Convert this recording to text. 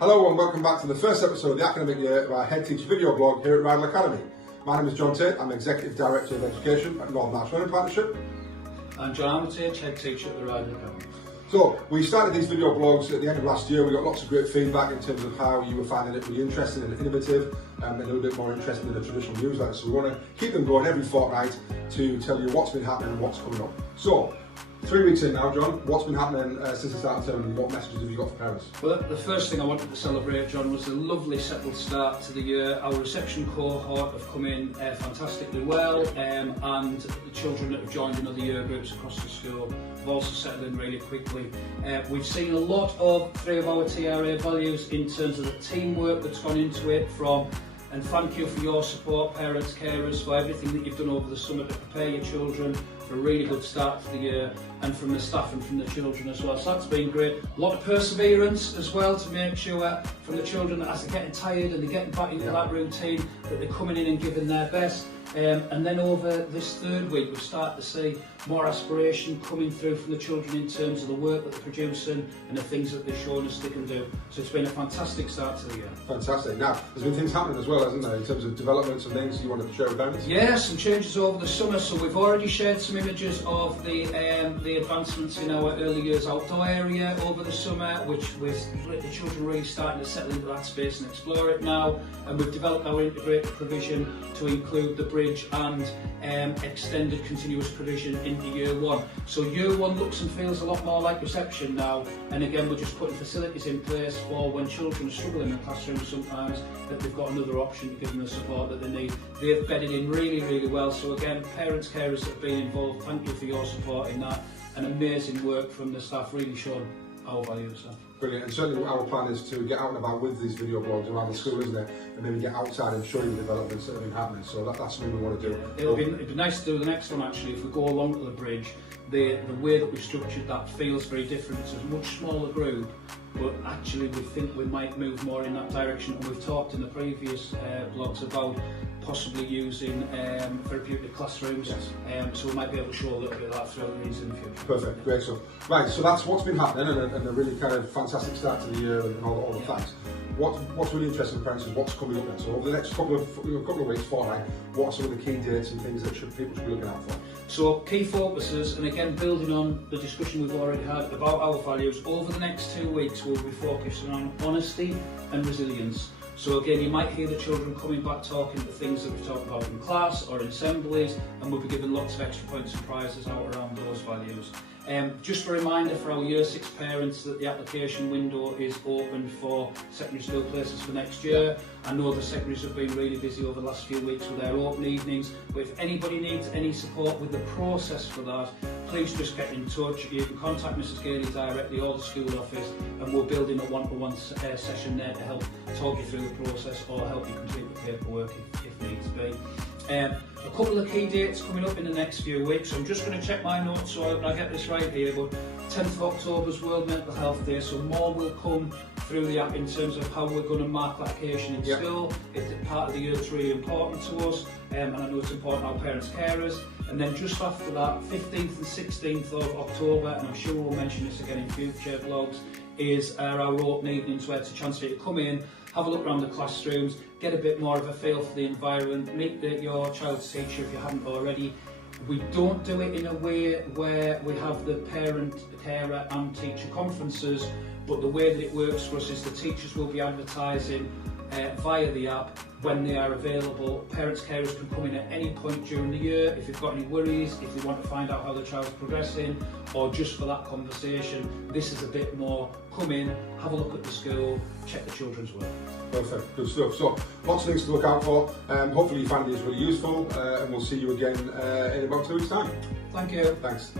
Hello and welcome back to the first episode of the academic year of our Headteacher video blog here at Rydal Academy. My name is John Tate, I'm Executive Director of Education at Northern Irish Learning Partnership. I'm John Armitage, Headteacher at the Rydal Academy. So, we started these video blogs at the end of last year. We got lots of great feedback in terms of how you were finding it really interesting and innovative and a little bit more interesting than a traditional newsletter. So we want to keep them going every fortnight to tell you what's been happening and what's coming up. So, 3 weeks in now, John, what's been happening since the start of term and what messages have you got for parents? Well, the first thing I wanted to celebrate, John, was a lovely settled start to the year. Our reception cohort have come in fantastically well, and the children that have joined in other year groups across the school have also settled in really quickly. We've seen a lot of 3 of our TRA values in terms of the teamwork that's gone into it and thank you for your support, parents, carers, for everything that you've done over the summer to prepare your children for a really good start to the year, and from the staff and from the children as well. So that's been great. A lot of perseverance as well to make sure from the children that as they're getting tired and they're getting back into that routine, that they're coming in and giving their best. And then over this 3rd week, we've started to see more aspiration coming through from the children in terms of the work that they're producing and the things that they're showing us they can do. So it's been a fantastic start to the year. Fantastic. Now, there's been things happening as well, hasn't there, in terms of developments and things you wanted to share with parents? Yeah, some changes over the summer. So we've already shared some images of the advancements in our early years outdoor area over the summer, which with the children really starting to settle into that space and explore it now. And we've developed our integrated provision to include the bridge and extended continuous provision into year 1. So year 1 looks and feels a lot more like reception now, and again we're just putting facilities in place for when children are struggling in the classroom sometimes, that they've got another option to give them the support that they need. They've bedded in really, really well. So again, parents, carers that have been involved, thank you for your support in that, and amazing work from the staff, really showing our values. Brilliant, and certainly our plan is to get out and about with these video blogs around the school, isn't it? And maybe get outside and show you the developments that have been happening. So that's something we want to do. It'd be nice to do the next one actually. If we go along to the bridge, the way that we've structured that feels very different. It's a much smaller group, but actually we think we might move more in that direction. And we've talked in the previous blogs about possibly using therapeutic classrooms, so we might be able to show a little bit of that throughout these in the future. Perfect, great stuff. Right, so that's what's been happening and a really kind of fantastic start to the year and all the thanks. What's really interesting for parents is what's coming up then. So over the next couple of weeks, fortnight, what are some of the key dates and things that people should be looking out for? So key focuses, and again building on the discussion we've already had about our values, over the next 2 weeks we'll be focusing on honesty and resilience. So again, you might hear the children coming back talking the things that we've talked about in class or in assemblies, and we'll be giving lots of extra points and prizes out around those values. Just a reminder for our Year 6 parents that the application window is open for secondary school places for next year. I know the secondaries have been really busy over the last few weeks with their open evenings, but if anybody needs any support with the process for that, please just get in touch. You can contact Mrs Gailey directly or the school office, and we'll build in a one-to-one session there to help talk you through the process or help you complete the paperwork if needs be. A couple of key dates coming up in the next few weeks. So I'm just going to check my notes so I get this right here, but 10th of October is World Mental Health Day, so more will come through the app in terms of how we're going to mark that occasion in school. It's part of the year that's really important to us, and I know it's important to our parents, carers. And then just after that, 15th and 16th of October, and I'm sure we'll mention this again in future vlogs, is our open evenings where it's a chance for you to come in, have a look around the classrooms, get a bit more of a feel for the environment, meet your child's teacher if you haven't already. We don't do it in a way where we have the parent, carer and teacher conferences, but the way that it works for us is the teachers will be advertising via the app when they are available. Parents, carers can come in at any point during the year if you've got any worries, if you want to find out how the child's progressing, or just for that conversation. This is a bit more, come in, have a look at the school, check the children's work. Perfect, good stuff. So lots of things to look out for. Hopefully you find these really useful, and we'll see you again in about 2 weeks' time. Thank you. Thanks.